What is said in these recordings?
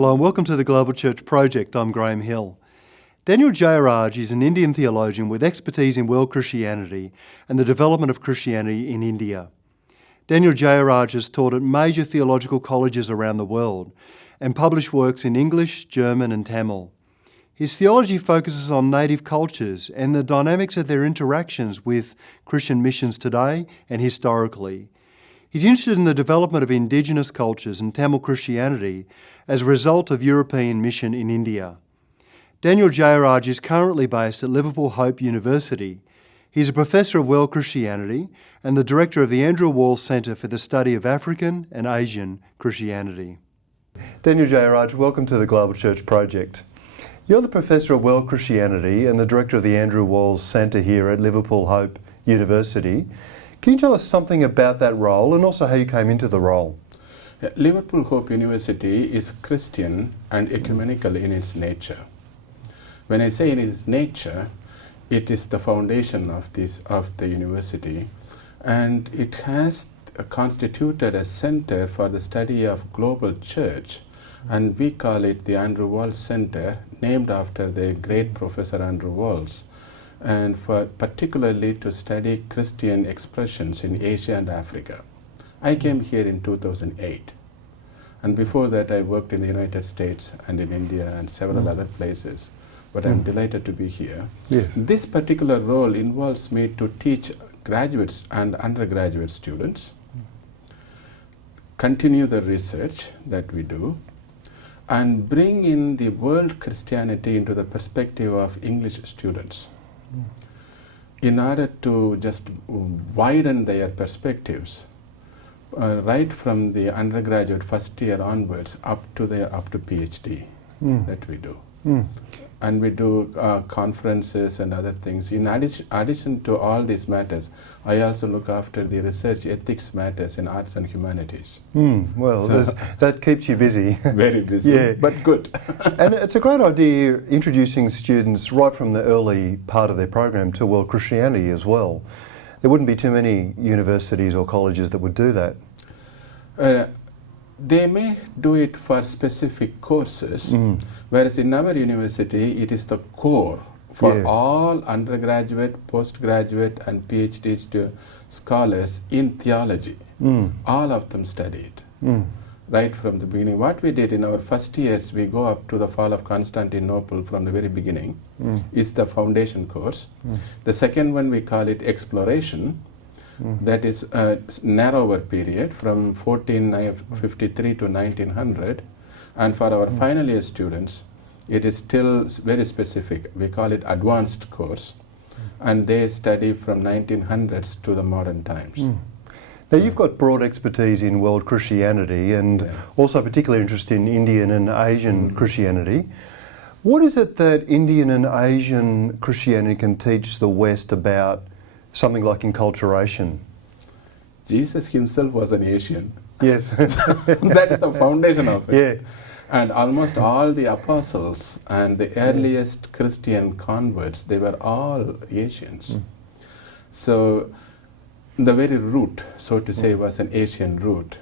Hello and welcome to the Global Church Project. I'm Graham Hill. Daniel Jeyaraj is an Indian theologian with expertise in world Christianity and the development of Christianity in India. Daniel Jeyaraj has taught at major theological colleges around the world and published works in English, German and Tamil. His theology focuses on native cultures and the dynamics of their interactions with Christian missions today and historically. He's interested in the development of indigenous cultures and Tamil Christianity as a result of European mission in India. Daniel Jeyaraj is currently based at Liverpool Hope University. He's a professor of world Christianity and the director of the Andrew Walls Centre for the Study of African and Asian Christianity. Daniel Jeyaraj, welcome to the Global Church Project. You're the professor of world Christianity and the director of the Andrew Walls Centre here at Liverpool Hope University. Can you tell us something about that role and also how you came into the role? Liverpool Hope University is Christian and ecumenical in its nature. When I say in its nature, it is the foundation of the university, and it has constituted a center for the study of global church, and we call it the Andrew Walls Center, named after the great Professor Andrew Walls, and for particularly to study Christian expressions in Asia and Africa. I came here in 2008, and before that I worked in the United States and in India and several other places, but I'm delighted to be here. Yes. This particular role involves me to teach graduates and undergraduate students, continue the research that we do, and bring in the world Christianity into the perspective of English students, in order to just widen their perspectives, right from the undergraduate first year onwards up to PhD that we do. And we do conferences and other things. In addition to all these matters, I also look after the research ethics matters in arts and humanities. Well, so that keeps you busy. Very busy, yeah. But good. And it's a great idea introducing students right from the early part of their program to world Christianity as well. There wouldn't be too many universities or colleges that would do that. They may do it for specific courses, whereas in our university it is the core for all undergraduate, postgraduate and PhD scholars in theology. All of them study it, right from the beginning. What we did in our first years, we go up to the fall of Constantinople from the very beginning, is the foundation course. The second one we call it exploration. That is a narrower period from 1453 to 1900, and for our final year students it is still very specific. We call it advanced course, and they study from 1900s to the modern times. Now you've got broad expertise in world Christianity and also particular interest in Indian and Asian Christianity. What is it that Indian and Asian Christianity can teach the West about something like enculturation? Jesus himself was an Asian. Yes. That is the foundation of it. Yeah. And almost all the apostles and the earliest Christian converts, they were all Asians. So the very root, so to say, was an Asian root.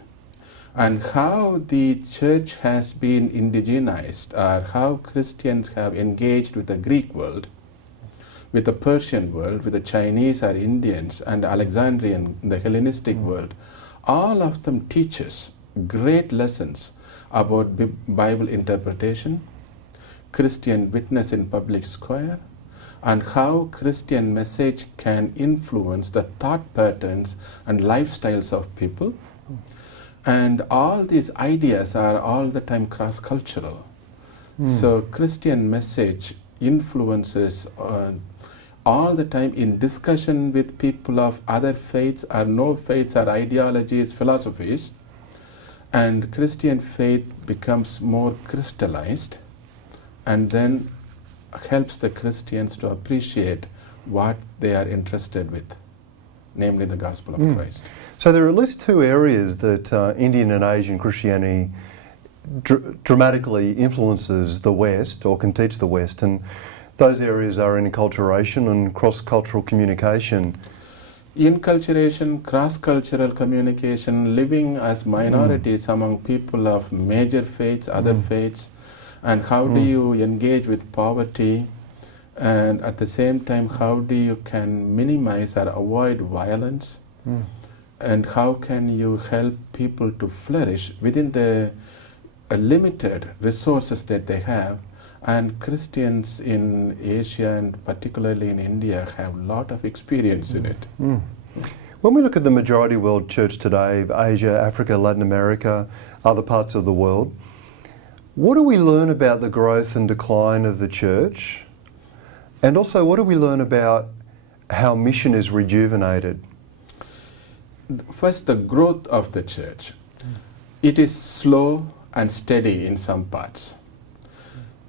And how the church has been indigenized, or how Christians have engaged with the Greek world, with the Persian world, with the Chinese or Indians and Alexandrian, the Hellenistic world, all of them teach us great lessons about Bible interpretation, Christian witness in public square, and how Christian message can influence the thought patterns and lifestyles of people. And all these ideas are all the time cross-cultural. So Christian message influences all the time in discussion with people of other faiths or no faiths or ideologies, philosophies, and Christian faith becomes more crystallized and then helps the Christians to appreciate what they are interested with, namely the gospel of Christ. So there are at least two areas that Indian and Asian Christianity dramatically influences the West or can teach the West, and those areas are in enculturation and cross-cultural communication. inculturation, cross-cultural communication, living as minorities among people of major faiths, other faiths, and how do you engage with poverty, and at the same time how do you can minimize or avoid violence, and how can you help people to flourish within the limited resources that they have. And Christians in Asia and particularly in India have a lot of experience in it. When we look at the majority world church today, Asia, Africa, Latin America, other parts of the world, what do we learn about the growth and decline of the church? And also, what do we learn about how mission is rejuvenated? First, the growth of the church. It is slow and steady in some parts.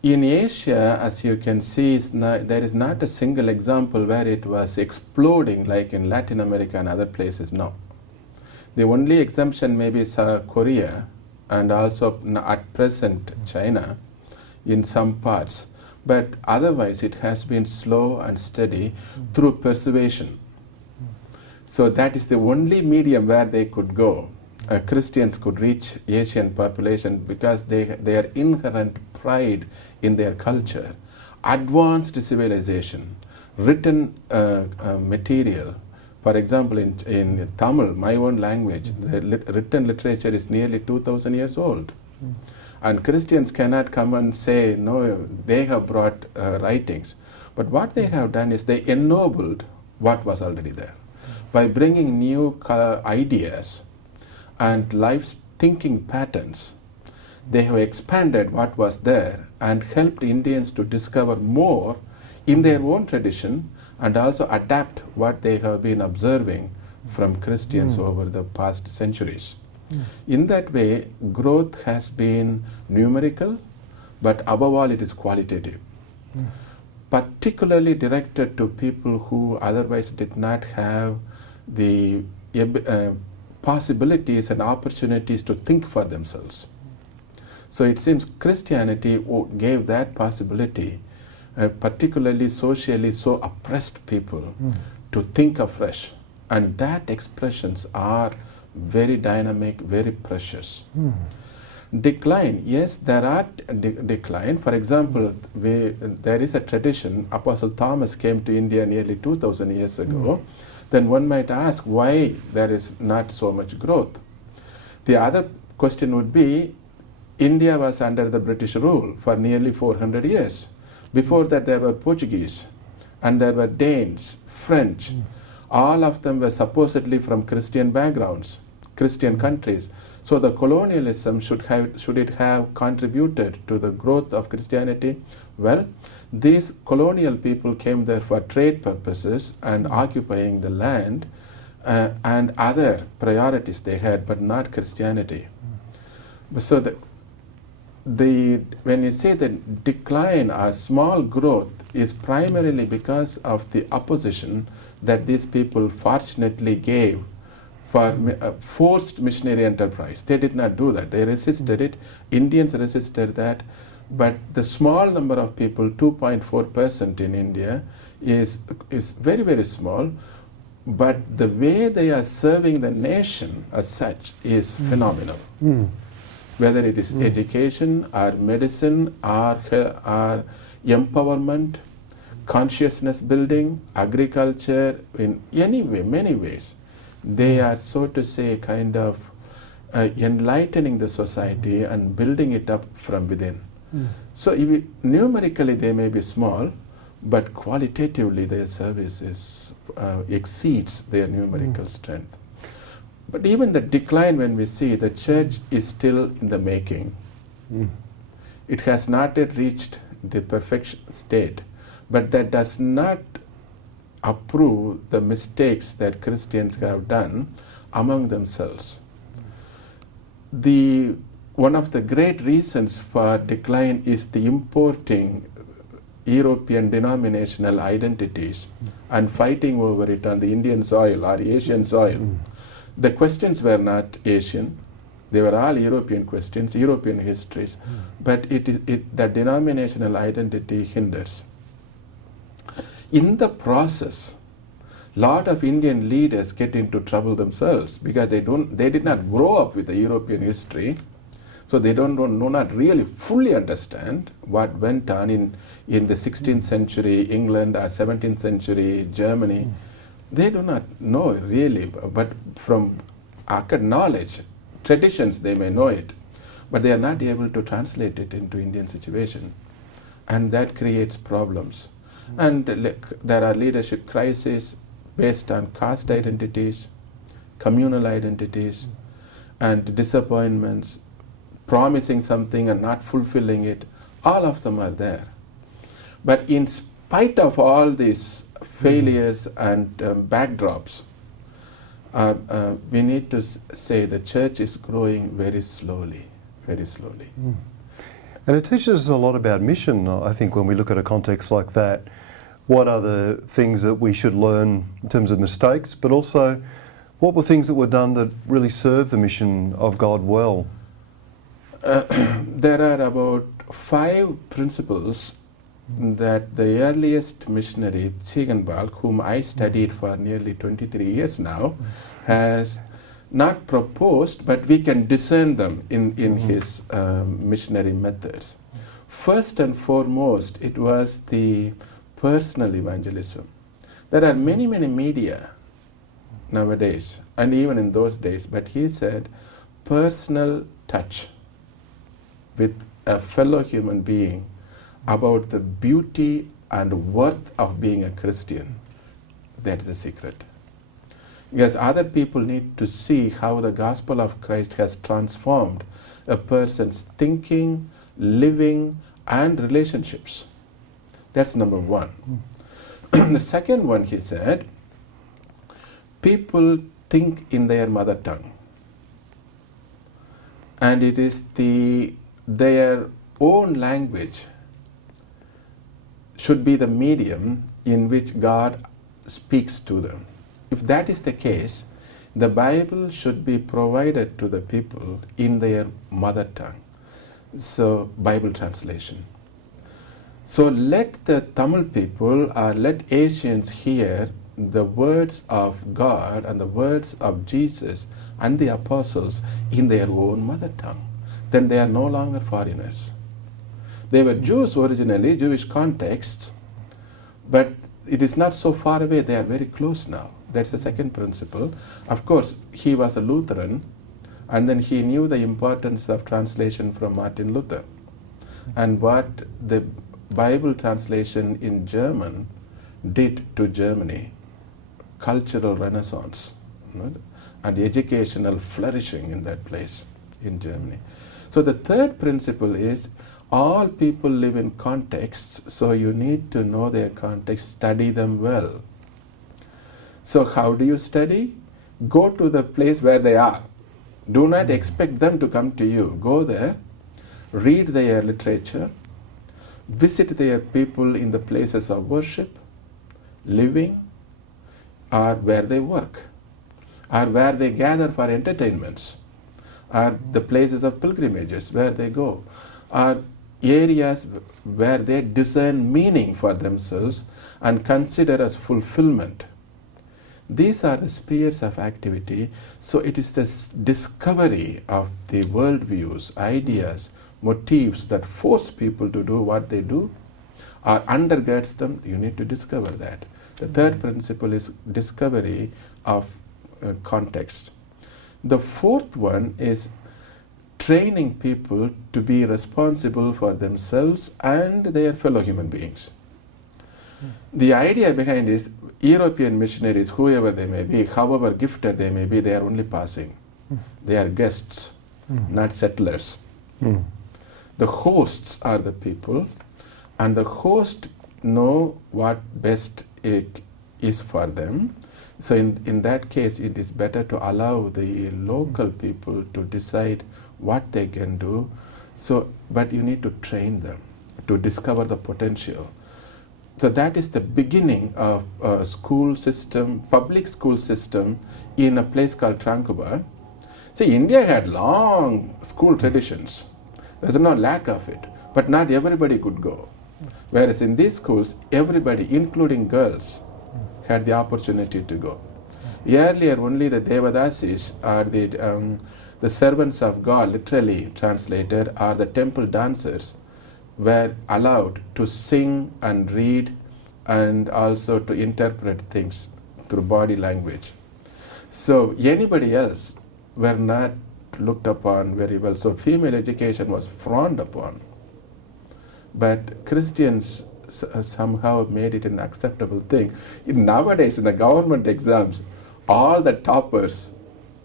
In Asia, as you can see, there is not a single example where it was exploding like in Latin America and other places. No. The only exemption maybe is Korea and also at present China in some parts. But otherwise it has been slow and steady through persuasion. So that is the only medium where they could go. Christians could reach Asian population because their inherent pride in their culture, advanced civilization, written material. For example, in Tamil, my own language, the written literature is nearly 2,000 years old. And Christians cannot come and say, no, they have brought writings. But what they have done is they ennobled what was already there by bringing new ideas and life thinking patterns. They have expanded what was there and helped Indians to discover more in their own tradition and also adapt what they have been observing from Christians over the past centuries. In that way, growth has been numerical, but above all it is qualitative. Particularly directed to people who otherwise did not have the possibilities and opportunities to think for themselves. So it seems Christianity gave that possibility, particularly socially so oppressed people, to think afresh. And that expressions are very dynamic, very precious. Decline, yes, there are decline. For example, there is a tradition, Apostle Thomas came to India nearly 2,000 years ago. Then one might ask why there is not so much growth. The other question would be, India was under the British rule for nearly 400 years. Before that there were Portuguese and there were Danes, French. All of them were supposedly from Christian backgrounds, Christian countries. So the colonialism, should it have contributed to the growth of Christianity? Well, these colonial people came there for trade purposes and occupying the land and other priorities they had, but not Christianity. So when you say the decline or small growth is primarily because of the opposition that these people fortunately gave for forced missionary enterprise. They did not do that. They resisted it. Indians resisted that. But the small number of people, 2.4% in India, is very, very small. But the way they are serving the nation as such is phenomenal. Whether it is education or medicine or empowerment, consciousness building, agriculture, in any way, many ways, they are, so to say, kind of enlightening the society and building it up from within. So numerically they may be small, but qualitatively their service exceeds their numerical strength. But even the decline, when we see the church is still in the making, it has not yet reached the perfect state, but that does not approve the mistakes that Christians have done among themselves. One of the great reasons for decline is the importing European denominational identities and fighting over it on the Indian soil or Asian soil. The questions were not Asian, they were all European questions, European histories, but the denominational identity hinders. In the process, lot of Indian leaders get into trouble themselves because they did not grow up with the European history, so they do not really fully understand what went on in the 16th century England or 17th century Germany. They do not know really, but from knowledge, traditions, they may know it, but they are not able to translate it into Indian situation, and that creates problems. And there are leadership crises based on caste identities, communal identities, and disappointments, promising something and not fulfilling it. All of them are there. But in spite of all these failures and backdrops, we need to say the church is growing very slowly, very slowly. And it teaches us a lot about mission, I think, when we look at a context like that. What are the things that we should learn in terms of mistakes, but also what were things that were done that really served the mission of God well? There are about 5 principles that the earliest missionary, Ziegenbalg, whom I studied for nearly 23 years now, has not proposed, but we can discern them in his missionary methods. First and foremost, it was the personal evangelism. There are many media nowadays, and even in those days, but he said personal touch with a fellow human being about the beauty and worth of being a Christian. That's the secret. Because other people need to see how the gospel of Christ has transformed a person's thinking, living, and relationships. That's number 1. The second one, he said, people think in their mother tongue. And it is their own language should be the medium in which God speaks to them. If that is the case, the Bible should be provided to the people in their mother tongue. So, Bible translation. So let the Tamil people or let Asians hear the words of God and the words of Jesus and the apostles in their own mother tongue. Then they are no longer foreigners. They were Jews originally, Jewish contexts, but it is not so far away, they are very close now. That's the second principle. Of course, he was a Lutheran, and then he knew the importance of translation from Martin Luther. And what the Bible translation in German did to Germany, cultural renaissance, right? And educational flourishing in that place in Germany. So the third principle is all people live in contexts, so you need to know their context, study them well. So how do you study? Go to the place where they are. Do not expect them to come to you. Go there, read their literature, visit their people in the places of worship, living, or where they work, or where they gather for entertainments, or the places of pilgrimages where they go, or areas where they discern meaning for themselves and consider as fulfillment. These are the spheres of activity, so it is this discovery of the worldviews, ideas, motives that force people to do what they do or undergirds them. You need to discover that. The third principle is discovery of context. The fourth one is training people to be responsible for themselves and their fellow human beings. The idea behind is European missionaries, whoever they may be, however gifted they may be, they are only passing. They are guests, not settlers. The hosts are the people, and the host know what best is for them. So in that case, it is better to allow the local people to decide what they can do. So, but you need to train them to discover the potential. So that is the beginning of a school system, public school system in a place called Tranquebar. See, India had long school traditions. There's no lack of it, but not everybody could go. Whereas in these schools, everybody, including girls, had the opportunity to go. Earlier, only the Devadasis are the servants of God, literally translated, are the temple dancers, were allowed to sing and read and also to interpret things through body language. So anybody else were not looked upon very well. So female education was frowned upon. But Christians somehow made it an acceptable thing. Nowadays, in the government exams, all the toppers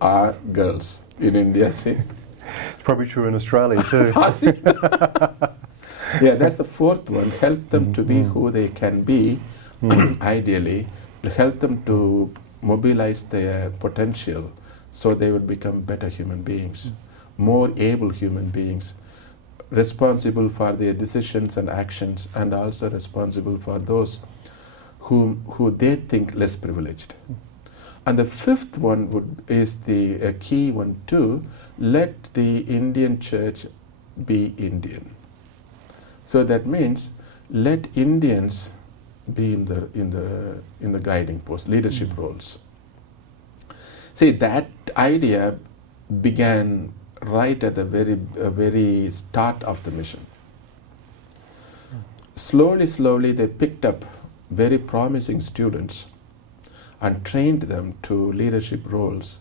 are girls in India. See? It's probably true in Australia too. Yeah, that's the fourth one. Help them to be who they can be, ideally. Help them to mobilize their potential so they would become better human beings, more able human beings, responsible for their decisions and actions, and also responsible for those who they think less privileged. And the fifth one is the key one too. Let the Indian church be Indian. So that means let Indians be in the guiding post, leadership roles. See, that idea began right at the very start of the mission. Slowly they picked up very promising students and trained them to leadership roles.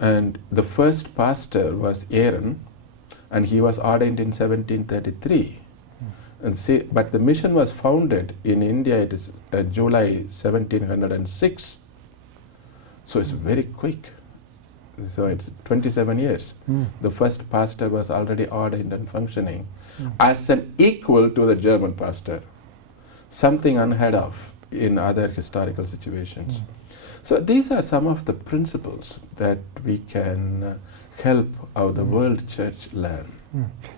And the first pastor was Aaron, and he was ordained in 1733. And see, but the mission was founded in India, it is July 1706. So it's very quick. So it's 27 years. The first pastor was already ordained and functioning as an equal to the German pastor. Something unheard of in other historical situations. So these are some of the principles that we can help the world church learn.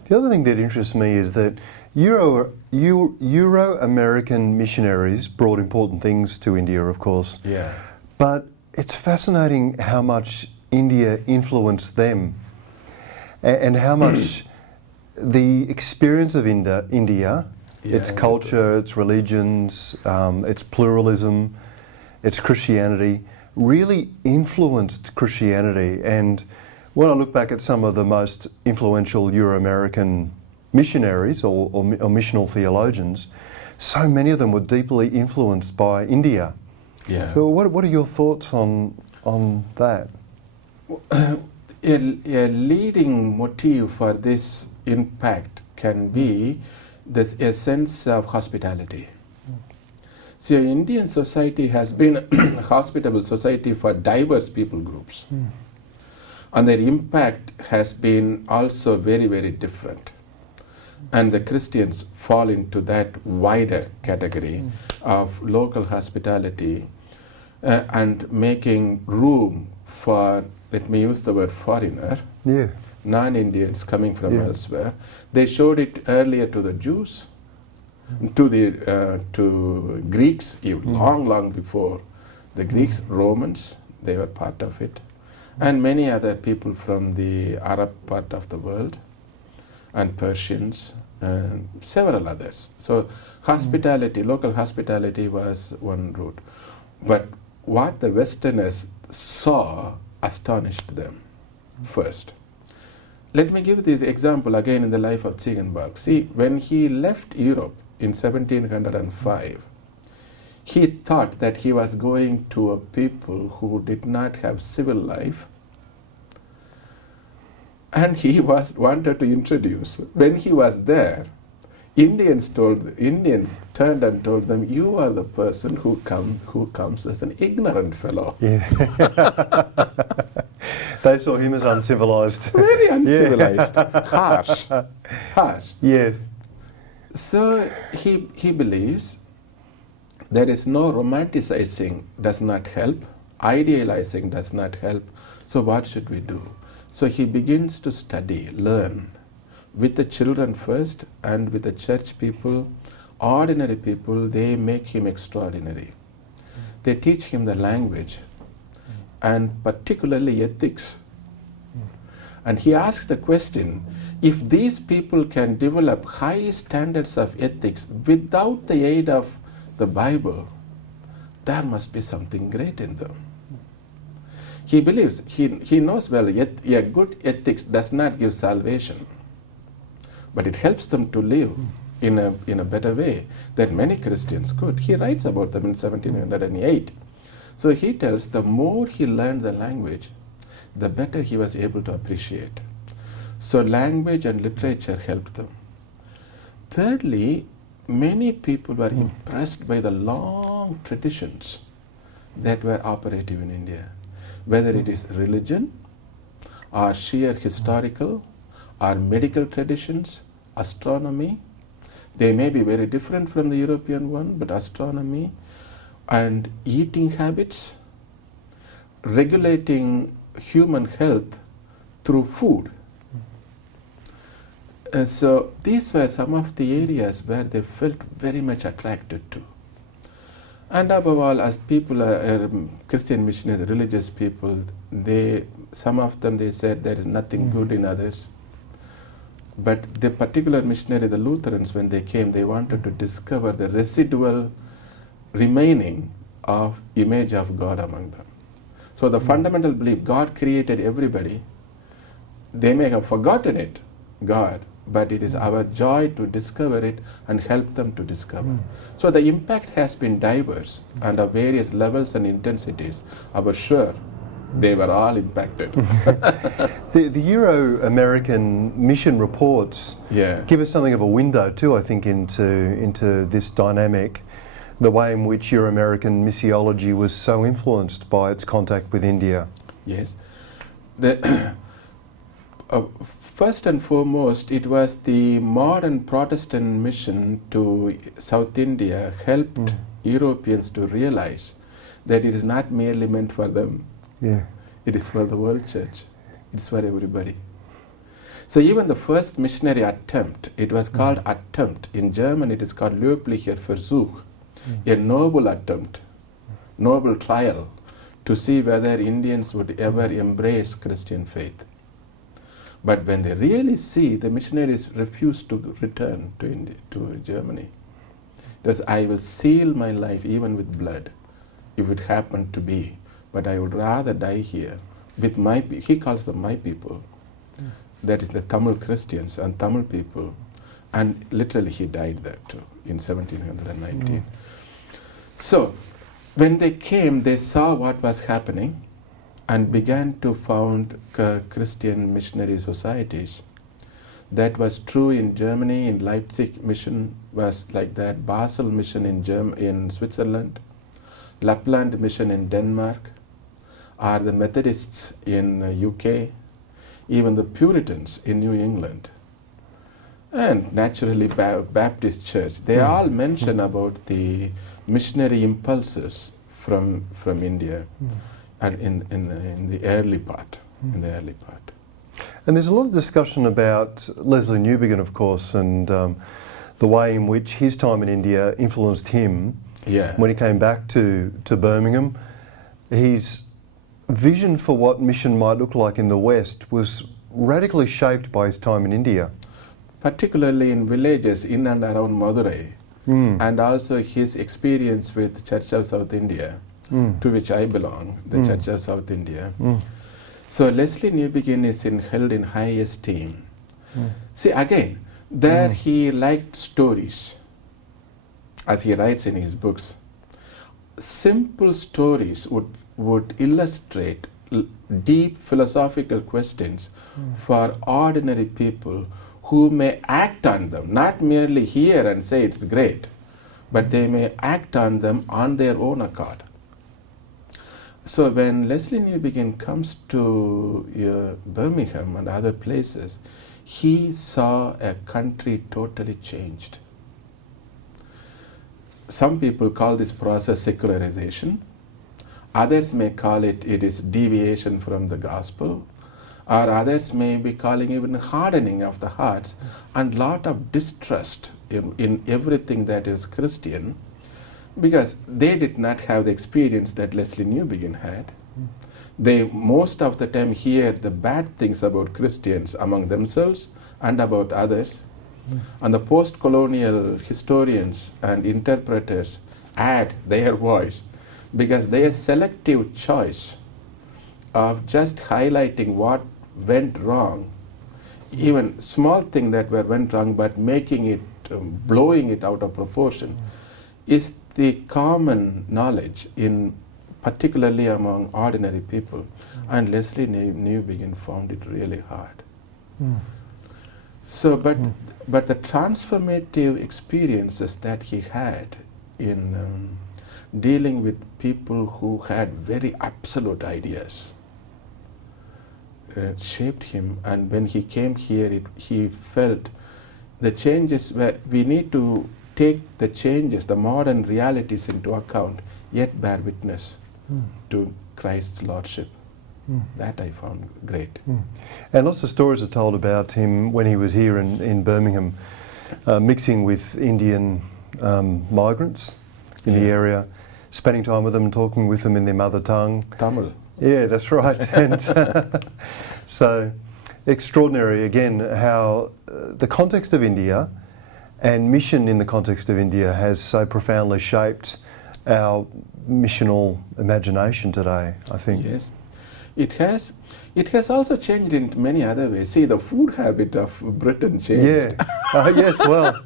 The other thing that interests me is that Euro-American missionaries brought important things to India, of course. Yeah. But it's fascinating how much India influenced them and how much the experience of India, its culture, its religions, its pluralism, its Christianity, really influenced Christianity. And when I look back at some of the most influential Euro-American missionaries or missional theologians, so many of them were deeply influenced by India. Yeah. So what are your thoughts on that? A leading motive for this impact can be a sense of hospitality. See, Indian society has been a hospitable society for diverse people groups. And their impact has been also very, very different. And the Christians fall into that wider category of local hospitality and making room for, let me use the word foreigner, non-Indians coming from elsewhere. They showed it earlier to the Jews, to Greeks, long before the Greeks, Romans, they were part of it, and many other people from the Arab part of the world, and Persians, and several others. So hospitality, local hospitality was one route. But what the Westerners saw astonished them first. Let me give this example again in the life of Ziegenbalg. See, when he left Europe in 1705, he thought that he was going to a people who did not have civil life, and he wanted to introduce. When he was there, Indians turned and told them, "You are the person who comes as an ignorant fellow." Yeah. They saw him as uncivilized. Very uncivilized, harsh. Yeah. So he believes there is no romanticizing does not help, idealizing does not help. So what should we do? So he begins to study, learn, with the children first and with the church people, ordinary people. They make him extraordinary. They teach him the language and particularly ethics. And he asks the question, if these people can develop high standards of ethics without the aid of the Bible, there must be something great in them. He believes, he knows well, yet a good ethics does not give salvation, but it helps them to live in a better way that many Christians could. He writes about them in 1708. So he tells the more he learned the language, the better he was able to appreciate. So language and literature helped them. Thirdly, many people were impressed by the long traditions that were operative in India, whether it is religion or sheer historical or medical traditions, astronomy. They may be very different from the European one, but astronomy and eating habits, regulating human health through food. So these were some of the areas where they felt very much attracted to. And above all, as people are Christian missionaries, religious people, some of them they said there is nothing good in others. But the particular missionary, the Lutherans, when they came, they wanted to discover the residual remaining of image of God among them. So the fundamental belief, God created everybody. They may have forgotten it, God, but it is our joy to discover it and help them to discover. So the impact has been diverse and of various levels and intensities. I was sure they were all impacted. The Euro-American mission reports give us something of a window too, I think, into this dynamic, the way in which Euro-American missiology was so influenced by its contact with India. Yes. First and foremost, it was the modern Protestant mission to South India helped Europeans to realize that it is not merely meant for them. It is for the world church. It is for everybody. So even the first missionary attempt, it was called attempt. In German it is called Löblicher Versuch, a noble attempt, noble trial to see whether Indians would ever embrace Christian faith. But when they really see, the missionaries refuse to return to India, to Germany. Because I will seal my life even with blood, if it happened to be. But I would rather die here with my people. He calls them my people. That is the Tamil Christians and Tamil people. And literally he died there too, in 1719. So when they came, they saw what was happening and began to found Christian missionary societies. That was true in Germany. In Leipzig mission was like that. Basel mission in Switzerland. Lapland mission in Denmark. Are the Methodists in UK. Even the Puritans in New England. And naturally Baptist Church. They all mention about the missionary impulses from India. And in the early part, And there's a lot of discussion about Leslie Newbegin, of course, and the way in which his time in India influenced him. When he came back to Birmingham, his vision for what mission might look like in the West was radically shaped by his time in India. Particularly in villages in and around Madurai, and also his experience with Church of South India. To which I belong, the Church of South India. So Leslie Newbegin is held in high esteem. See, again, there he liked stories, as he writes in his books. Simple stories would illustrate deep philosophical questions for ordinary people who may act on them, not merely hear and say it's great, but they may act on them on their own accord. So when Leslie Newbegin comes to Birmingham and other places, he saw a country totally changed. Some people call this process secularization. Others may call it is deviation from the gospel. Or others may be calling even hardening of the hearts and lot of distrust in everything that is Christian. Because they did not have the experience that Leslie Newbegin had. They most of the time hear the bad things about Christians among themselves and about others. And the post-colonial historians and interpreters add their voice because their selective choice of just highlighting what went wrong, even small thing that went wrong, but making it, blowing it out of proportion, is the common knowledge in particularly among ordinary people. And Leslie Newbegin found it really hard. So, but the transformative experiences that he had in dealing with people who had very absolute ideas shaped him. And when he came here, he felt the changes where we need to take the changes, the modern realities into account, yet bear witness to Christ's Lordship. That I found great. And lots of stories are told about him when he was here in Birmingham, mixing with Indian migrants in the area, spending time with them, talking with them in their mother tongue. Tamil. Yeah, that's right. And so extraordinary again how the context of India and mission in the context of India has so profoundly shaped our missional imagination today, I think. Yes. It has also changed in many other ways. See, the food habit of Britain changed. Yeah. Yes, well.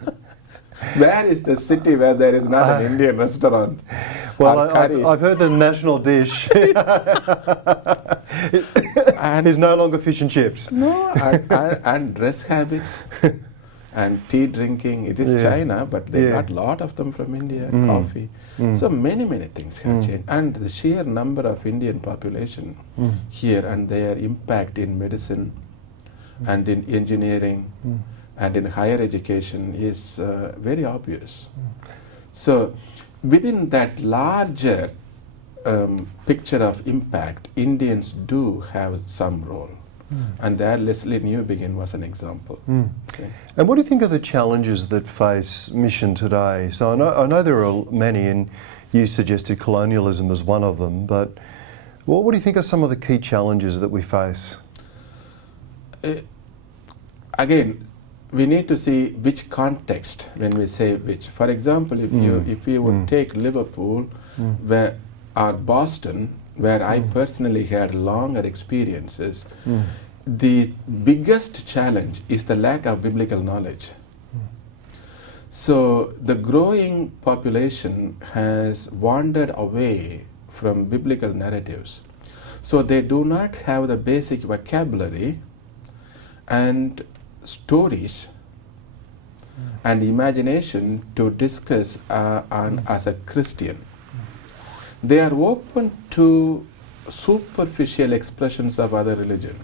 Where is the city where there is not an Indian restaurant? Well, I've heard the national dish is no longer fish and chips. No, and dress habits and tea drinking. It is China, but they got a lot of them from India, coffee. So many things have changed. And the sheer number of Indian population here and their impact in medicine and in engineering and in higher education is very obvious. So within that larger picture of impact, Indians do have some role. And there Leslie Newbegin was an example. Okay. And what do you think are the challenges that face mission today? So I know there are many, and you suggested colonialism as one of them, but what do you think are some of the key challenges that we face? Again, we need to see which context when we say which. For example, if you would take Liverpool or Boston, where I personally had longer experiences, the biggest challenge is the lack of biblical knowledge. So the growing population has wandered away from biblical narratives. So they do not have the basic vocabulary and stories and imagination to discuss as a Christian. They are open to superficial expressions of other religion.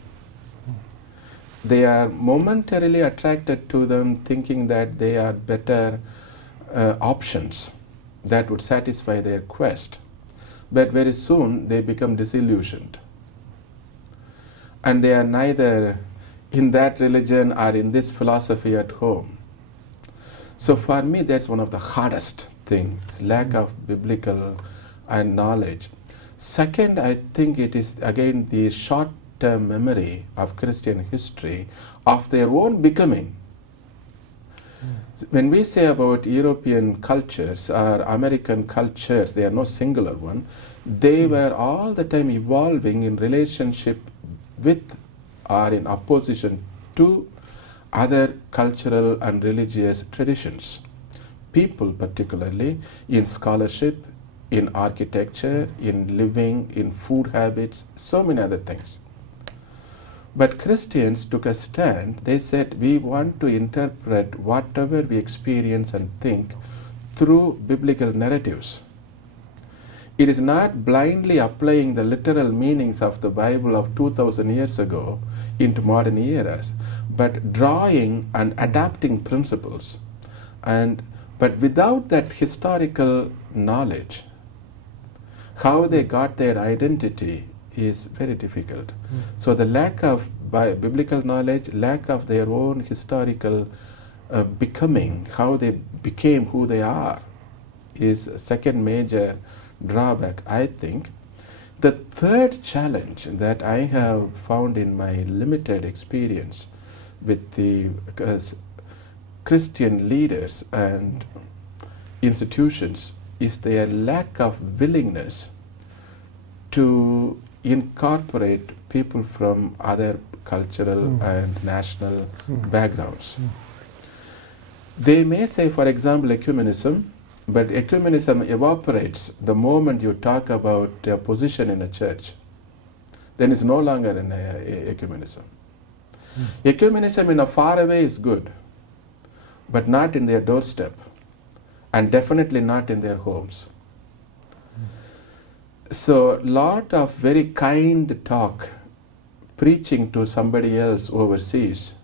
They are momentarily attracted to them, thinking that they are better options that would satisfy their quest. But very soon they become disillusioned. And they are neither in that religion or in this philosophy at home. So for me, that's one of the hardest things, lack of biblical and knowledge. Second, I think it is again the short-term memory of Christian history of their own becoming. When we say about European cultures or American cultures, they are no singular one. They were all the time evolving in relationship with or in opposition to other cultural and religious traditions. People particularly in scholarship, in architecture, in living, in food habits, so many other things. But Christians took a stand. They said, we want to interpret whatever we experience and think through biblical narratives. It is not blindly applying the literal meanings of the Bible of 2000 years ago into modern eras, but drawing and adapting principles. But without that historical knowledge, how they got their identity is very difficult. So the lack of biblical knowledge, lack of their own historical becoming, how they became who they are, is a second major drawback, I think. The third challenge that I have found in my limited experience with the Christian leaders and institutions is their lack of willingness to incorporate people from other cultural and national backgrounds. They may say, for example, ecumenism, but ecumenism evaporates the moment you talk about a position in a church. Then it's no longer an ecumenism. Ecumenism in a far away is good, but not in their doorstep, and definitely not in their homes. So, lot of very kind talk, preaching to somebody else overseas.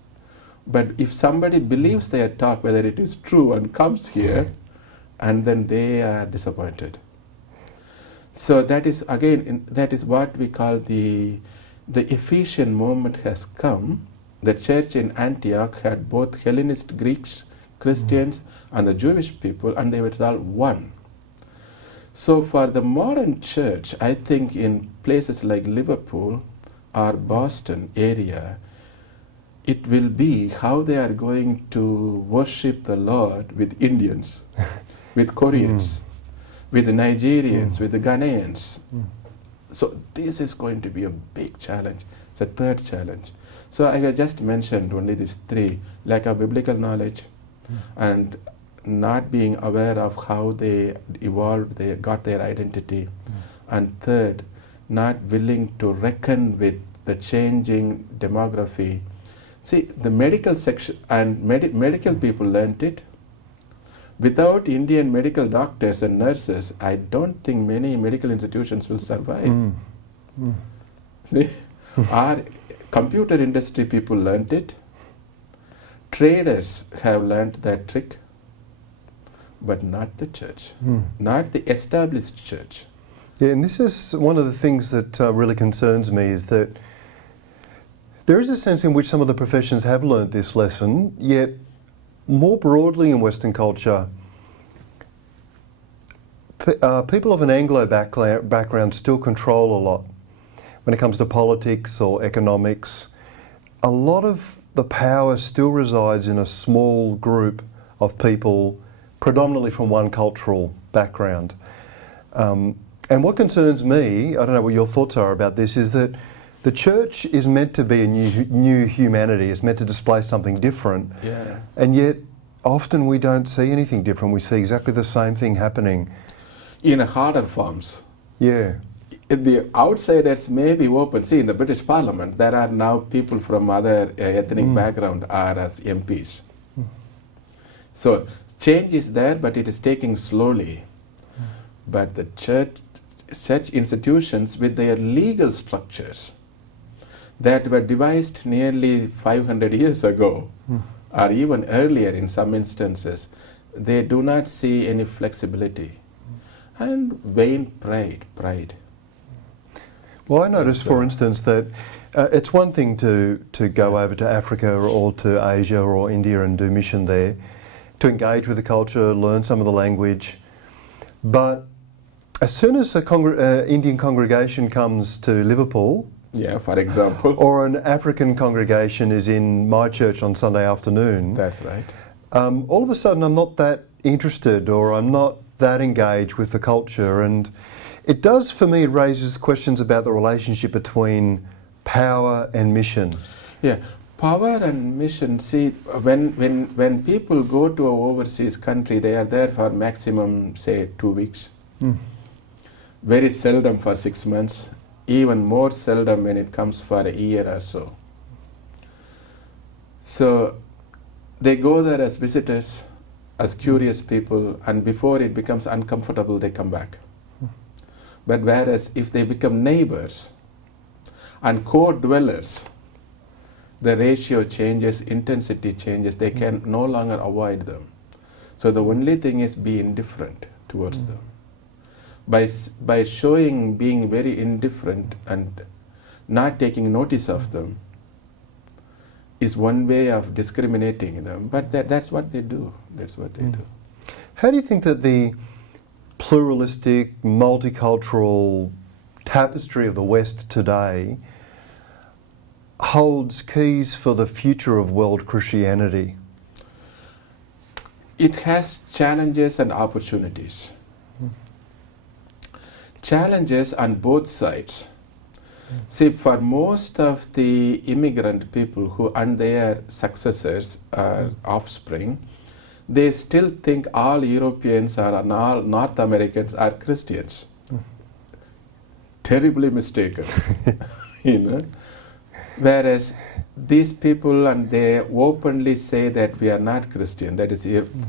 But if somebody believes their talk, whether it is true, and comes here, and then they are disappointed. So that is again, that is what we call the Ephesian moment has come. The church in Antioch had both Hellenist Greeks, Christians, and the Jewish people, and they were all one. So for the modern church, I think in places like Liverpool or Boston area, it will be how they are going to worship the Lord with Indians, with Koreans, with the Nigerians, with the Ghanaians. So this is going to be a big challenge. It's a third challenge. So I have just mentioned only these three: lack of biblical knowledge, and not being aware of how they evolved, they got their identity, and third, not willing to reckon with the changing demography. See, the medical section and medical people learnt it. Without Indian medical doctors and nurses, I don't think many medical institutions will survive. See? Our computer industry people learnt it. Traders have learnt that trick, but not the church, not the established church. Yeah, and this is one of the things that really concerns me, is that there is a sense in which some of the professions have learnt this lesson, yet more broadly in Western culture, people of an Anglo background still control a lot. When it comes to politics or economics, a lot of the power still resides in a small group of people, predominantly from one cultural background. And what concerns me, I don't know what your thoughts are about this, is that the church is meant to be a new humanity. It's meant to display something different. Yeah. And yet, often we don't see anything different. We see exactly the same thing happening. In harder forms. Yeah. The outsiders may be open. See, in the British Parliament, there are now people from other ethnic background are as MPs. So change is there, but it is taking slowly. But the church, such institutions with their legal structures that were devised nearly 500 years ago, or even earlier in some instances, they do not see any flexibility. And vain pride. Well, I noticed, for instance, that it's one thing to go over to Africa or to Asia or India and do mission there, to engage with the culture, learn some of the language. But as soon as an Indian congregation comes to Liverpool, yeah, for example, or an African congregation is in my church on Sunday afternoon, that's right. All of a sudden I'm not that interested, or I'm not that engaged with the culture. And it does, for me, it raises questions about the relationship between power and mission. Yeah, power and mission. See, when people go to an overseas country, they are there for maximum, say, 2 weeks. Very seldom for 6 months, even more seldom when it comes for a year or so. So they go there as visitors, as curious people, and before it becomes uncomfortable, they come back. But whereas if they become neighbors and co-dwellers, the ratio changes, intensity changes, they can no longer avoid them. So the only thing is be indifferent towards them. By showing being very indifferent and not taking notice of them is one way of discriminating them, but that's what they do. That's what they do. How do you think that the pluralistic, multicultural tapestry of the West today holds keys for the future of world Christianity? It has challenges and opportunities. challenges on both sides. See, for most of the immigrant people who and their successors or offspring, they still think all Europeans and all North Americans are Christians. Terribly mistaken, you know. Whereas these people, and they openly say that we are not Christian, that is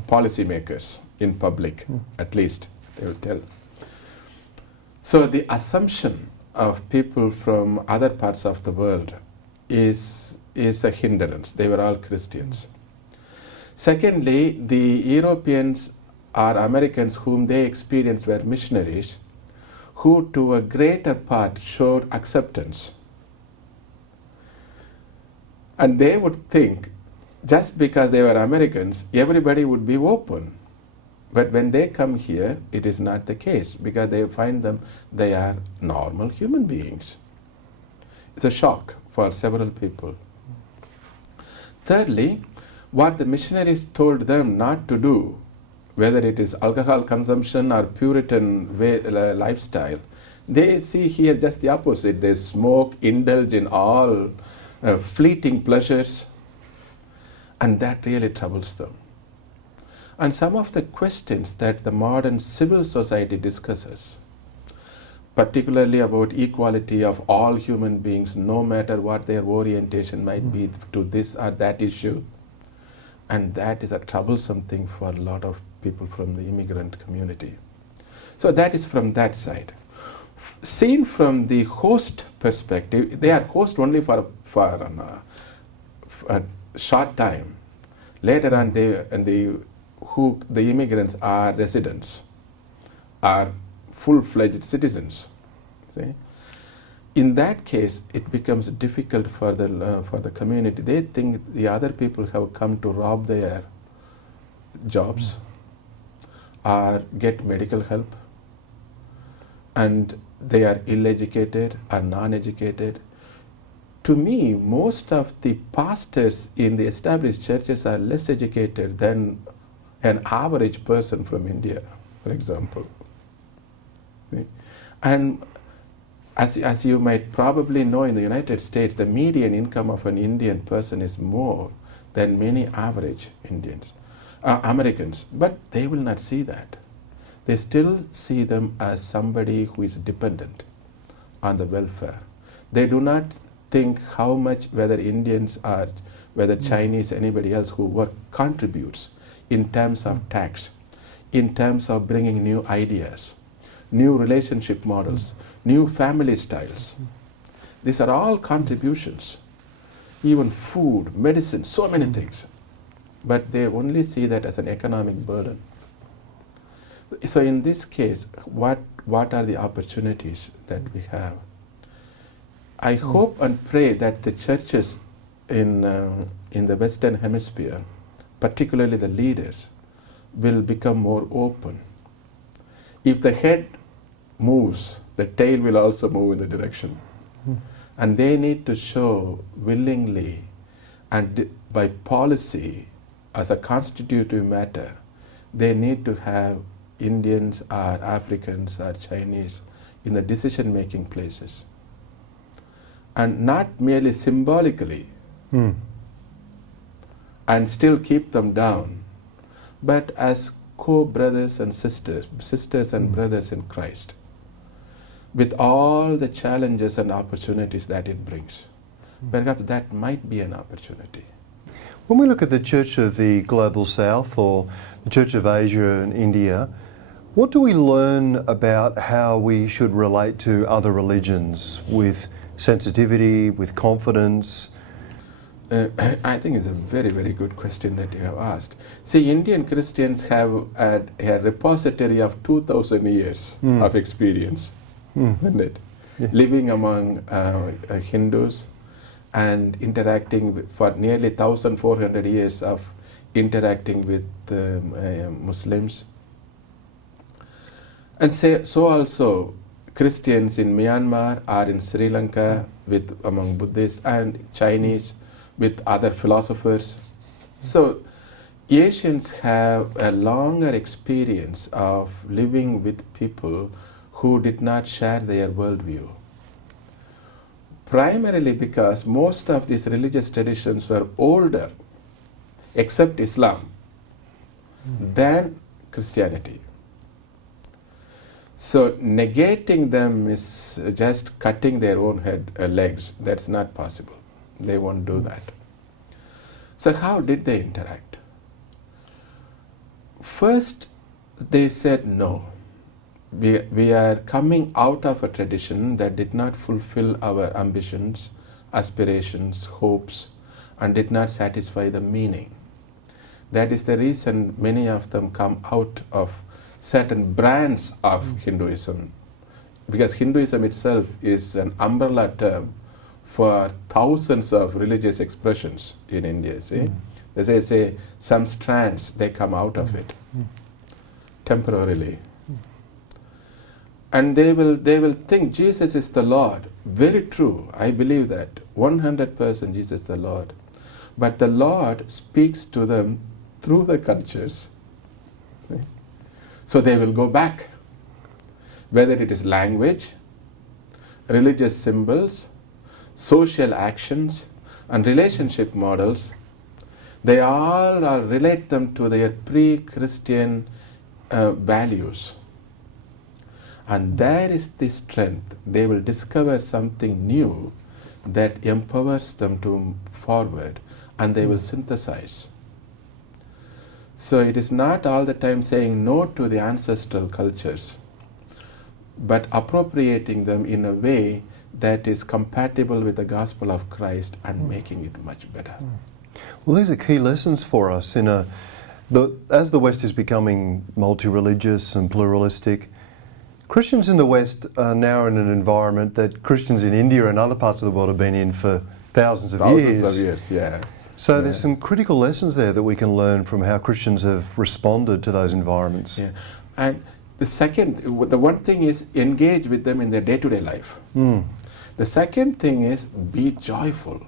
policymakers in public, at least, they will tell. So the assumption of people from other parts of the world is a hindrance. They were all Christians. Secondly, the Europeans or Americans whom they experienced were missionaries who to a greater part showed acceptance. And they would think, just because they were Americans, everybody would be open. But when they come here, it is not the case, because they find them, they are normal human beings. It's a shock for several people. Thirdly, what the missionaries told them not to do, whether it is alcohol consumption or Puritan lifestyle, they see here just the opposite. They smoke, indulge in all fleeting pleasures, and that really troubles them. And some of the questions that the modern civil society discusses, particularly about equality of all human beings, no matter what their orientation might be to this or that issue, and that is a troublesome thing for a lot of people from the immigrant community. So that is from that side. Seen from the host perspective, they are host only for a short time. Later on, the immigrants are residents, are full-fledged citizens. See? In that case, it becomes difficult for the community. They think the other people have come to rob their jobs or get medical help, and they are ill-educated or non-educated. To me, most of the pastors in the established churches are less educated than an average person from India, for example. See? And as you might probably know, in the United States, the median income of an Indian person is more than many average Americans. But they will not see that. They still see them as somebody who is dependent on the welfare. They do not think how much, whether Indians or whether Chinese, anybody else who work contributes in terms of tax, in terms of bringing new ideas, new relationship models, new family styles. These are all contributions. Even food, medicine, so many things. But they only see that as an economic burden. So in this case, what are the opportunities that we have? I hope and pray that the churches in the Western Hemisphere, particularly the leaders, will become more open. If the head moves, the tail will also move in the direction. And they need to show willingly and by policy as a constitutive matter, they need to have Indians or Africans or Chinese in the decision-making places. And not merely symbolically and still keep them down, but as co-brothers and sisters and brothers in Christ, with all the challenges and opportunities that it brings. Perhaps that might be an opportunity. When we look at the Church of the Global South or the Church of Asia and India, what do we learn about how we should relate to other religions with sensitivity, with confidence? I think it's a very, very good question that you have asked. See, Indian Christians have a repository of 2,000 years of experience, isn't it? Yeah. Living among Hindus and interacting for nearly 1,400 years of interacting with Muslims. And so also Christians in Myanmar or in Sri Lanka among Buddhists and Chinese with other philosophers. So Asians have a longer experience of living with people who did not share their worldview. Primarily because most of these religious traditions were older, except Islam, than Christianity. So negating them is just cutting their own legs. That's not possible. They won't do that. So how did they interact? First, they said no. We are coming out of a tradition that did not fulfill our ambitions, aspirations, hopes, and did not satisfy the meaning. That is the reason many of them come out of certain brands of Hinduism, because Hinduism itself is an umbrella term for thousands of religious expressions in India. See? As I say, some strands, they come out of it temporarily. And they will think Jesus is the Lord. Very true. I believe that. 100% Jesus is the Lord. But the Lord speaks to them through the cultures. See? So they will go back. Whether it is language, religious symbols, social actions, and relationship models, they all relate them to their pre-Christian values. And there is the strength. They will discover something new that empowers them to move forward, and they will synthesize. So it is not all the time saying no to the ancestral cultures, but appropriating them in a way that is compatible with the gospel of Christ and making it much better. Well, these are key lessons for us as the West is becoming multi-religious and pluralistic. Christians in the West are now in an environment that Christians in India and other parts of the world have been in for thousands of years. Yeah. So there's some critical lessons there that we can learn from how Christians have responded to those environments. Yeah. And the one thing is engage with them in their day-to-day life. The second thing is be joyful.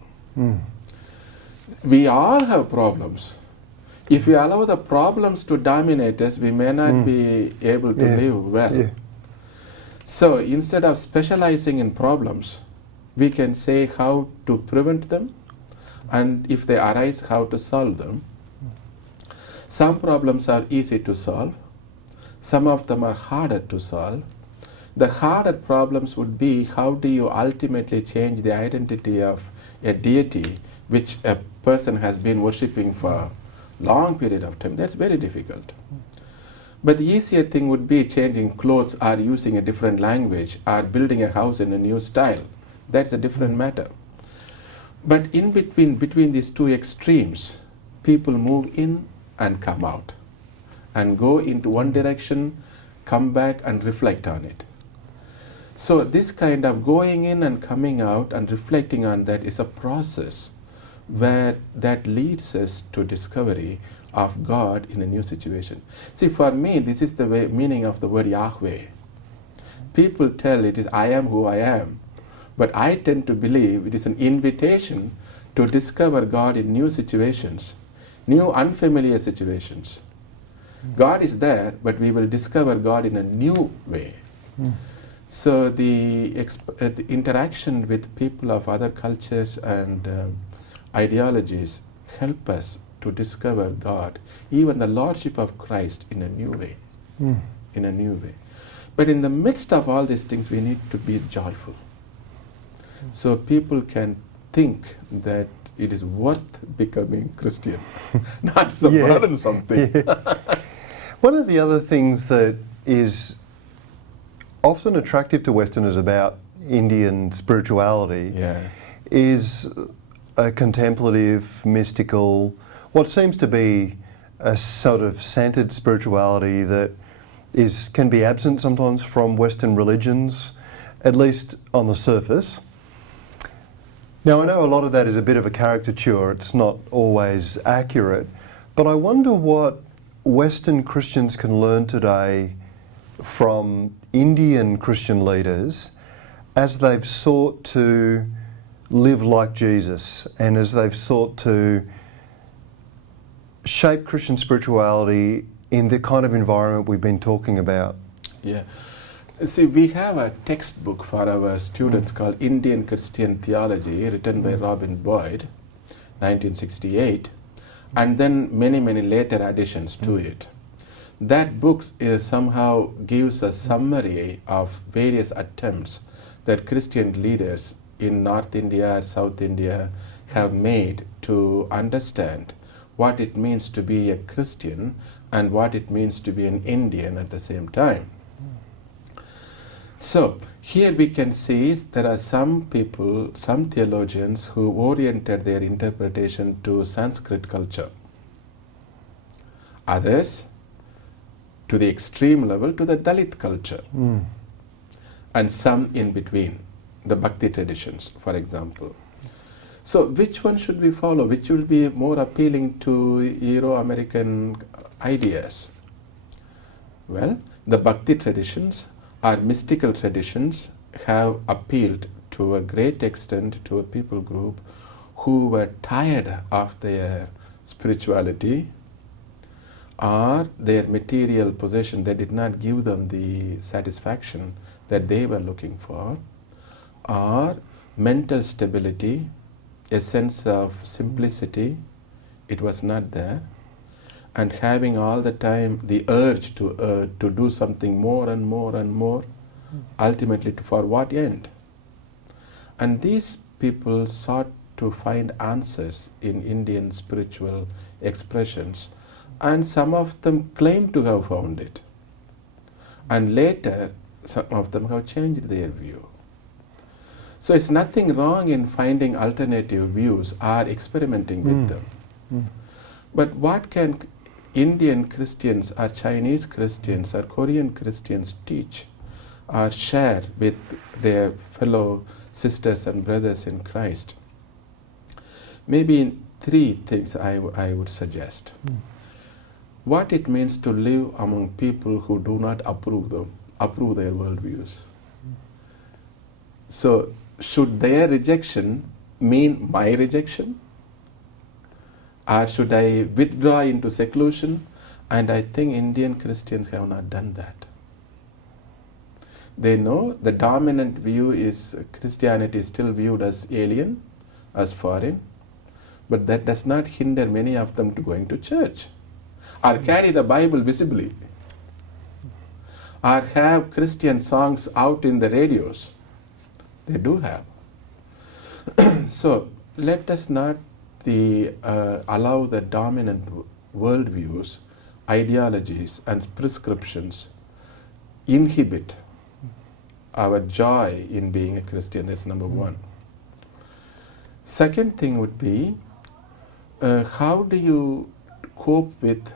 We all have problems. If we allow the problems to dominate us, we may not be able to live well. Yeah. So instead of specializing in problems, we can say how to prevent them, and if they arise, how to solve them. Some problems are easy to solve. Some of them are harder to solve. The harder problems would be how do you ultimately change the identity of a deity which a person has been worshipping for a long period of time. That's very difficult. But the easier thing would be changing clothes or using a different language or building a house in a new style. That's a different matter. But in between these two extremes, people move in and come out and go into one direction, come back and reflect on it. So this kind of going in and coming out and reflecting on that is a process where that leads us to discovery of God in a new situation. See, for me, this is the meaning of the word Yahweh. People tell it is I am who I am, but I tend to believe it is an invitation to discover God in new situations, new unfamiliar situations. God is there, but we will discover God in a new way. So the interaction with people of other cultures and ideologies help us to discover God, even the Lordship of Christ in a new way. In a new way. But in the midst of all these things, we need to be joyful. So people can think that it is worth becoming Christian, not as a burdensome thing. One of the other things that is often attractive to Westerners about Indian spirituality is a contemplative, mystical, what seems to be a sort of centered spirituality that can be absent sometimes from Western religions, at least on the surface. Now, I know a lot of that is a bit of a caricature, it's not always accurate, but I wonder what Western Christians can learn today from Indian Christian leaders as they've sought to live like Jesus and as they've sought to shape Christian spirituality in the kind of environment we've been talking about. Yeah. See, we have a textbook for our students called Indian Christian Theology, written by Robin Boyd, 1968, and then many, many later additions to it. That book somehow gives a summary of various attempts that Christian leaders in North India, South India have made to understand what it means to be a Christian and what it means to be an Indian at the same time. So, here we can see there are some people, some theologians who oriented their interpretation to Sanskrit culture. Others, to the extreme level, to the Dalit culture. And some in between, the Bhakti traditions, for example. So, which one should we follow? Which will be more appealing to Euro-American ideas? Well, the Bhakti traditions, our mystical traditions, have appealed to a great extent to a people group who were tired of their spirituality or their material possession. They did not give them the satisfaction that they were looking for, or mental stability, a sense of simplicity, it was not there, and having all the time the urge to do something more and more and more, ultimately for what end? And these people sought to find answers in Indian spiritual expressions, and some of them claim to have found it. And later, some of them have changed their view. So it's nothing wrong in finding alternative views or experimenting with them. But what can Indian Christians or Chinese Christians or Korean Christians teach or share with their fellow sisters and brothers in Christ? Maybe three things I would suggest. What it means to live among people who do not approve their worldviews. So, should their rejection mean my rejection? Or should I withdraw into seclusion? And I think Indian Christians have not done that. They know the dominant view is Christianity is still viewed as alien, as foreign, but that does not hinder many of them to going to church, or carry the Bible visibly, or have Christian songs out in the radios. They do have. So let us not allow the dominant worldviews, ideologies and prescriptions inhibit our joy in being a Christian. That's number one. Second thing would be, how do you cope with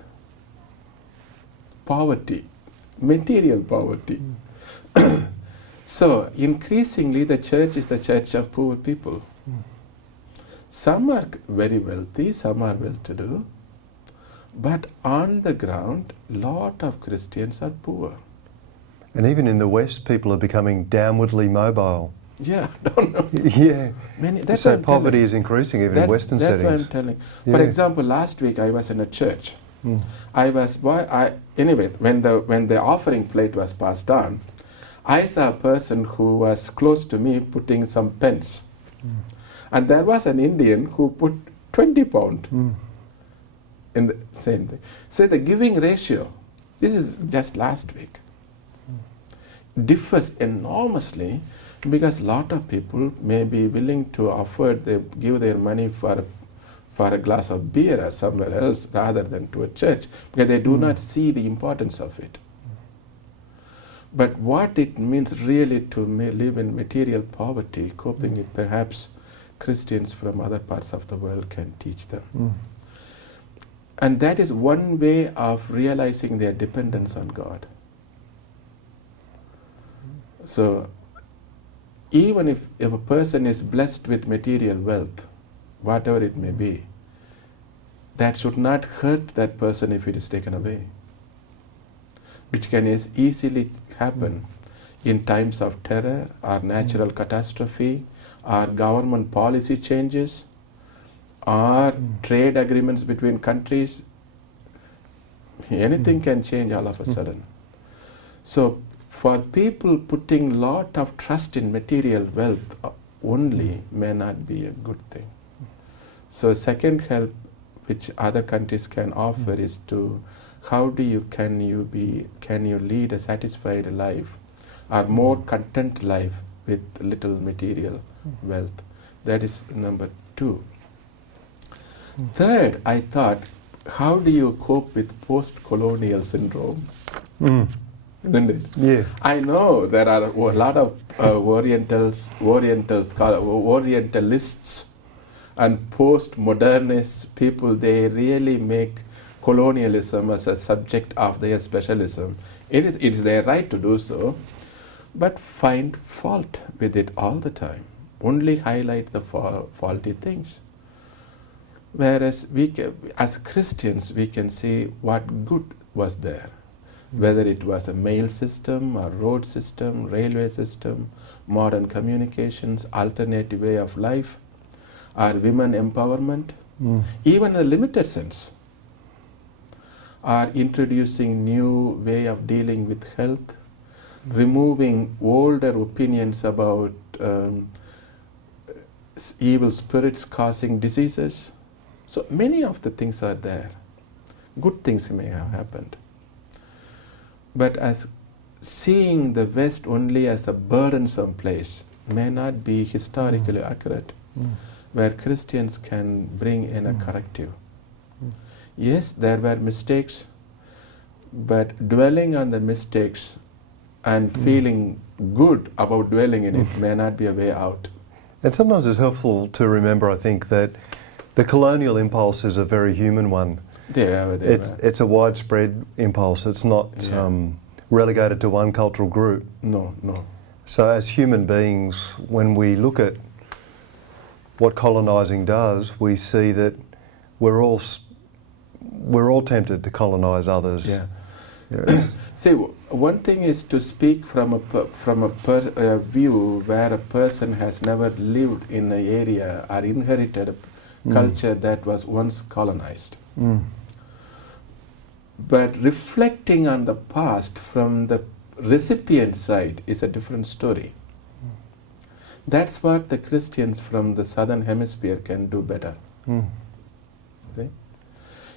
poverty, material poverty? So, increasingly the church is the church of poor people. Some are very wealthy, some are well-to-do, but on the ground, lot of Christians are poor. And even in the West, people are becoming downwardly mobile. Yeah, don't know. Yeah. That's so poverty is increasing even in Western settings. That's what I'm telling. Yeah. For example, last week I was in a church. Anyway, when the offering plate was passed on, I saw a person who was close to me putting some pence. And there was an Indian who put 20 pound in the same thing. So the giving ratio, this is just last week, differs enormously, because a lot of people may be willing to give their money for a glass of beer or somewhere else rather than to a church, because they do not see the importance of it. But what it means really to live in material poverty, coping it, perhaps Christians from other parts of the world can teach them. And that is one way of realizing their dependence on God. So, even if a person is blessed with material wealth, whatever it may be, that should not hurt that person if it is taken away, which can easily happen in times of terror or natural catastrophe or government policy changes or trade agreements between countries. Anything can change all of a sudden. So For people putting lot of trust in material wealth only may not be a good thing. So second help which other countries can offer is to can you lead a satisfied life or more content life with little material wealth. That is number 2. Third, I thought, how do you cope with post-colonial syndrome? Isn't it? Yeah. I know there are a lot of Orientalists and post-modernists people. They really make colonialism as a subject of their specialism. It is their right to do so, but find fault with it all the time. Only highlight the faulty things. Whereas as Christians, we can see what good was there. Whether it was a mail system, or road system, railway system, modern communications, alternative way of life, or women empowerment, even in a limited sense, are introducing new way of dealing with health, removing older opinions about evil spirits causing diseases. So many of the things are there. Good things may have happened. But as seeing the West only as a burdensome place may not be historically accurate, where Christians can bring in a corrective. Yes, there were mistakes, but dwelling on the mistakes and feeling good about dwelling in it may not be a way out. And sometimes it's helpful to remember, I think, that the colonial impulse is a very human one. It's a widespread impulse. It's not relegated to one cultural group. No. So as human beings, when we look at what colonising does, we see that we're all tempted to colonise others. Yeah. See, one thing is to speak from a view where a person has never lived in an area or inherited a culture that was once colonized. But reflecting on the past from the recipient side is a different story. That's what the Christians from the southern hemisphere can do better. See?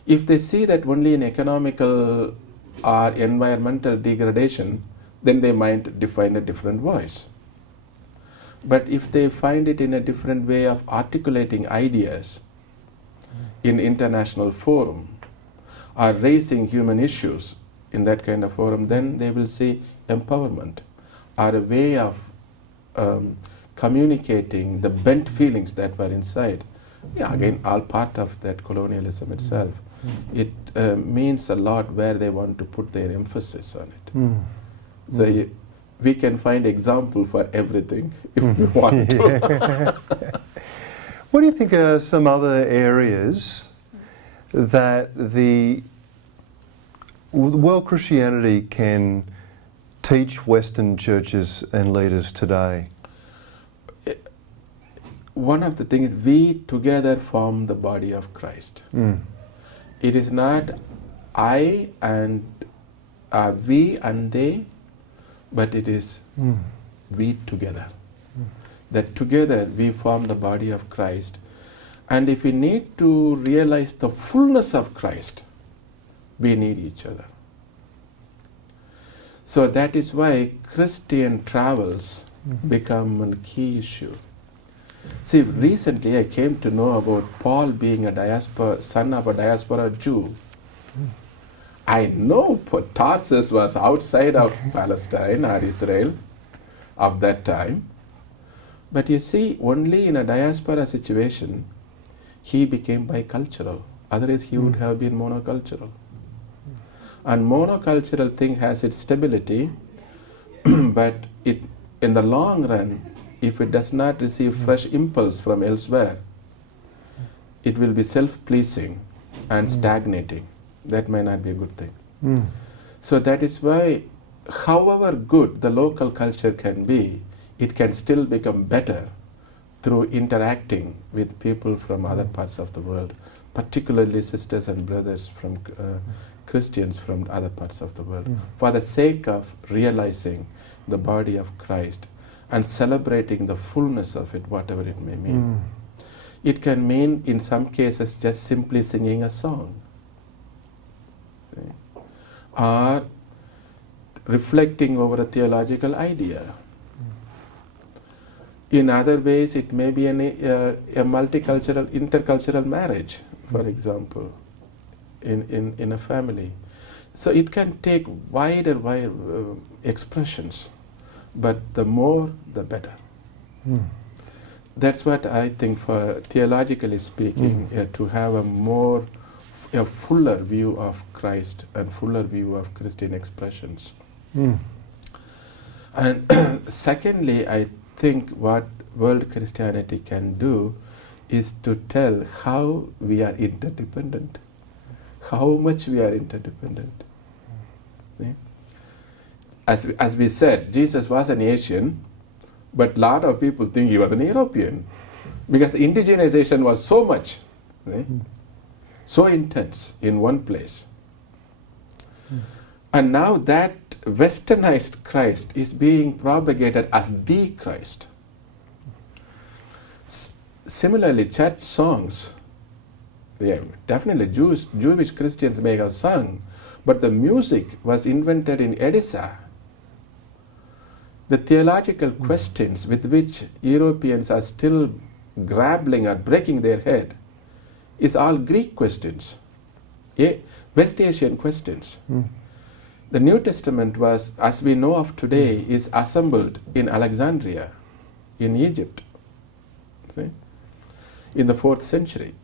If they see that only in economical or environmental degradation, then they might define a different voice. But if they find it in a different way of articulating ideas in international forum or raising human issues in that kind of forum, then they will see empowerment or a way of communicating the bent feelings that were inside. Yeah, again, all part of that colonialism itself. It means a lot where they want to put their emphasis on it. So we can find example for everything if we want to. What do you think are some other areas that the world Christianity can teach Western churches and leaders today? One of the things, we together form the body of Christ. It is not I and we and they, but it is we together. That together we form the body of Christ. And if we need to realize the fullness of Christ, we need each other. So that is why Christian travels become a key issue. See, recently I came to know about Paul being a son of a diaspora Jew. I know Tarsus was outside of Palestine or Israel of that time. But you see, only in a diaspora situation, he became bicultural. Otherwise, he would have been monocultural. And monocultural thing has its stability, but in the long run, if it does not receive fresh impulse from elsewhere, it will be self-pleasing and stagnating. That may not be a good thing. So that is why, however good the local culture can be, it can still become better through interacting with people from other parts of the world, particularly sisters and brothers from Christians from other parts of the world for the sake of realizing the body of Christ and celebrating the fullness of it, whatever it may mean. It can mean, in some cases, just simply singing a song, see? Or reflecting over a theological idea. In other ways, it may be a multicultural, intercultural marriage, for example, in a family. So it can take wider expressions, but the more, the better. That's what I think, for theologically speaking, to have a fuller view of Christ and fuller view of Christian expressions. And secondly, I think what world Christianity can do is to tell how we are interdependent, how much we are interdependent. See? As we said, Jesus was an Asian, but a lot of people think he was an European, because the indigenization was so much, so intense in one place. And now that westernized Christ is being propagated as the Christ. Similarly, church songs, definitely Jewish Christians may have sung, but the music was invented in Edessa. The theological questions with which Europeans are still grappling or breaking their head is all Greek questions, West Asian questions. The New Testament was, as we know of today, is assembled in Alexandria, in Egypt, see? In the 4th century.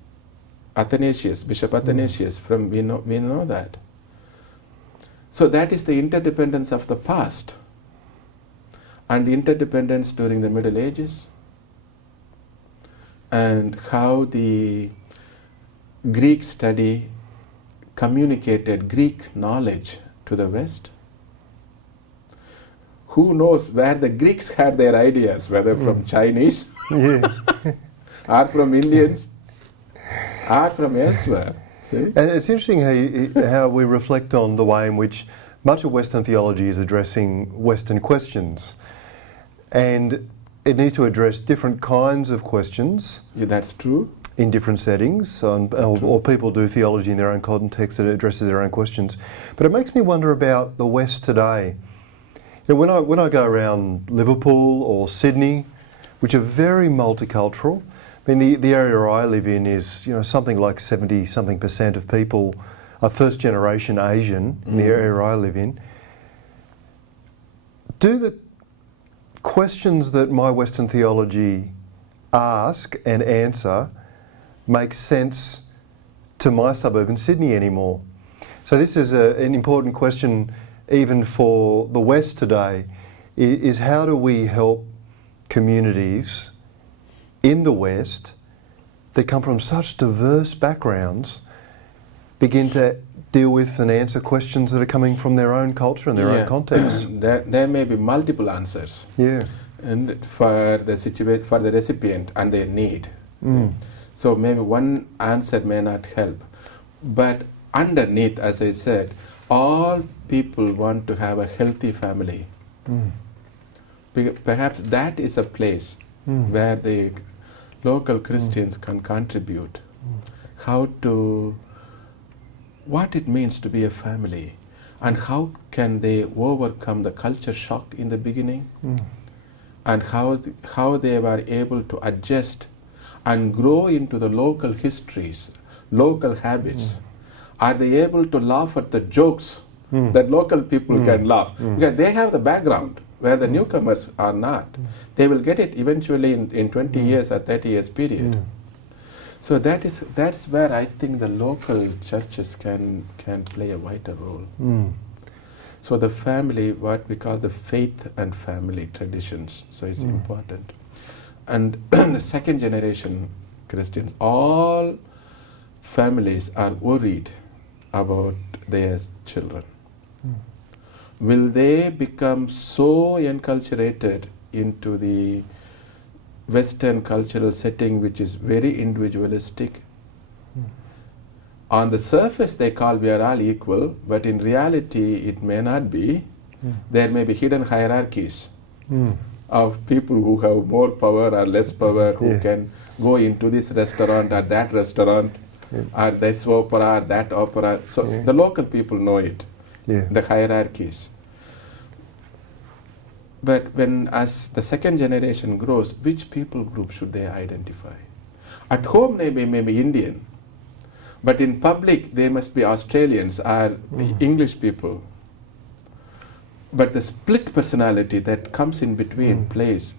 Athanasius, Bishop Athanasius, we know that. So that is the interdependence of the past, and interdependence during the Middle Ages, and how the Greek study communicated Greek knowledge to the West. Who knows where the Greeks had their ideas, whether from Chinese or from Indians or from elsewhere. See? And it's interesting how we reflect on the way in which much of Western theology is addressing Western questions. And it needs to address different kinds of questions. Yeah, that's true. In different settings, or people do theology in their own context that addresses their own questions. But it makes me wonder about the West today. You know, when I go around Liverpool or Sydney, which are very multicultural, I mean the area I live in is something like 70-something% of people are first generation Asian in the area I live in. Do the questions that my Western theology ask and answer make sense to my suburb in Sydney anymore? So this is an important question even for the West today, is how do we help communities in the West that come from such diverse backgrounds begin to deal with and answer questions that are coming from their own culture and their own context? There may be multiple answers. And for the recipient and their need. So maybe one answer may not help. But underneath, as I said, all people want to have a healthy family. Perhaps that is a place where the local Christians can contribute. What it means to be a family, and how can they overcome the culture shock in the beginning, and how they were able to adjust and grow into the local histories, local habits. Are they able to laugh at the jokes that local people can laugh? Because they have the background where the newcomers are not. They will get it eventually in 20 years or 30 years period. So that's where I think the local churches can play a vital role. So the family, what we call the faith and family traditions, so it's important. And the second generation Christians, all families are worried about their children. Will they become so enculturated into the Western cultural setting, which is very individualistic? On the surface, they call we are all equal, but in reality, it may not be. There may be hidden hierarchies of people who have more power or less power, who can go into this restaurant or that restaurant, or this opera or that opera. So the local people know it, the hierarchies. But when, as the second generation grows, which people group should they identify? At home, they may be Indian, but in public, they must be Australians or English people. But the split personality that comes in between place,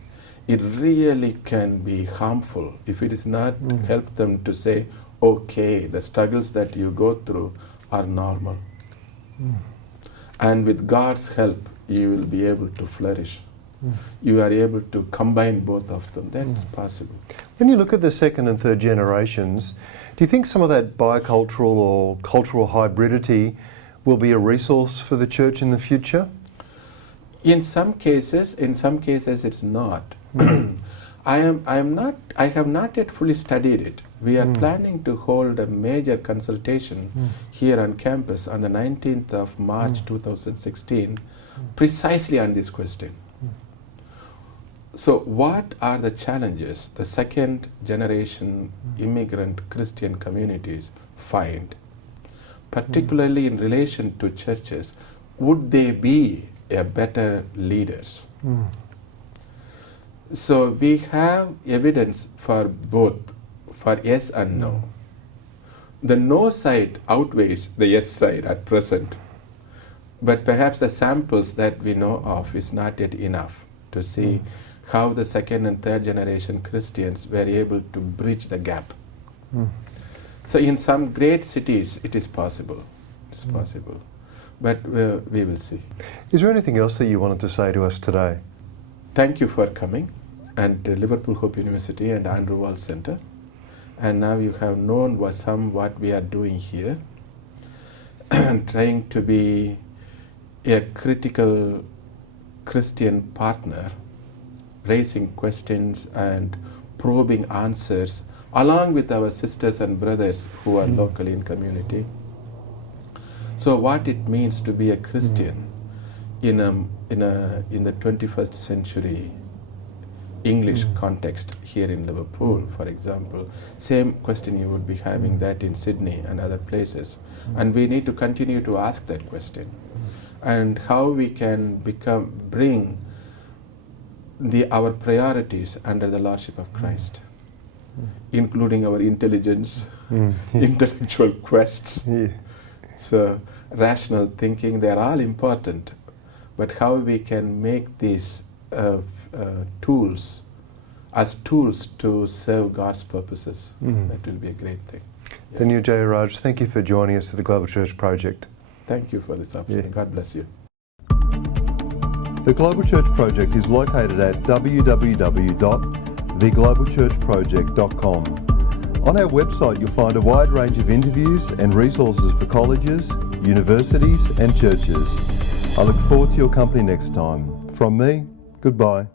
it really can be harmful if it is not help them to say, okay, the struggles that you go through are normal. And with God's help, you will be able to flourish. You are able to combine both of them. That's possible. When you look at the second and third generations, do you think some of that bicultural or cultural hybridity will be a resource for the church in the future? In some cases it's not. I have not yet fully studied it. We are planning to hold a major consultation here on campus on the 19th of March 2016, precisely on this question. So what are the challenges the second generation immigrant Christian communities find, particularly in relation to churches? Would they be a better leaders? So we have evidence for both, for yes and no. The no side outweighs the yes side at present, but perhaps the samples that we know of is not yet enough to see how the second and third generation Christians were able to bridge the gap. So in some great cities it is possible. It's possible. But we will see. Is there anything else that you wanted to say to us today? Thank you for coming, and Liverpool Hope University and Andrew Wall Center. And now you have known what we are doing here, and trying to be a critical Christian partner, raising questions and probing answers, along with our sisters and brothers who are locally in community. So what it means to be a Christian in the 21st century English context here in Liverpool, for example. Same question you would be having that in Sydney and other places. And we need to continue to ask that question. And how we can bring our priorities under the Lordship of Christ, including our intelligence, intellectual quests. So rational thinking, they're all important, but how we can make these tools as tools to serve God's purposes, that will be a great thing. Daniel Jeyaraj, thank you for joining us at the Global Church Project. Thank you for this opportunity. God bless you. The Global Church Project is located at www.theglobalchurchproject.com. On our website you'll find a wide range of interviews and resources for colleges, universities and churches. I look forward to your company next time. From me, goodbye.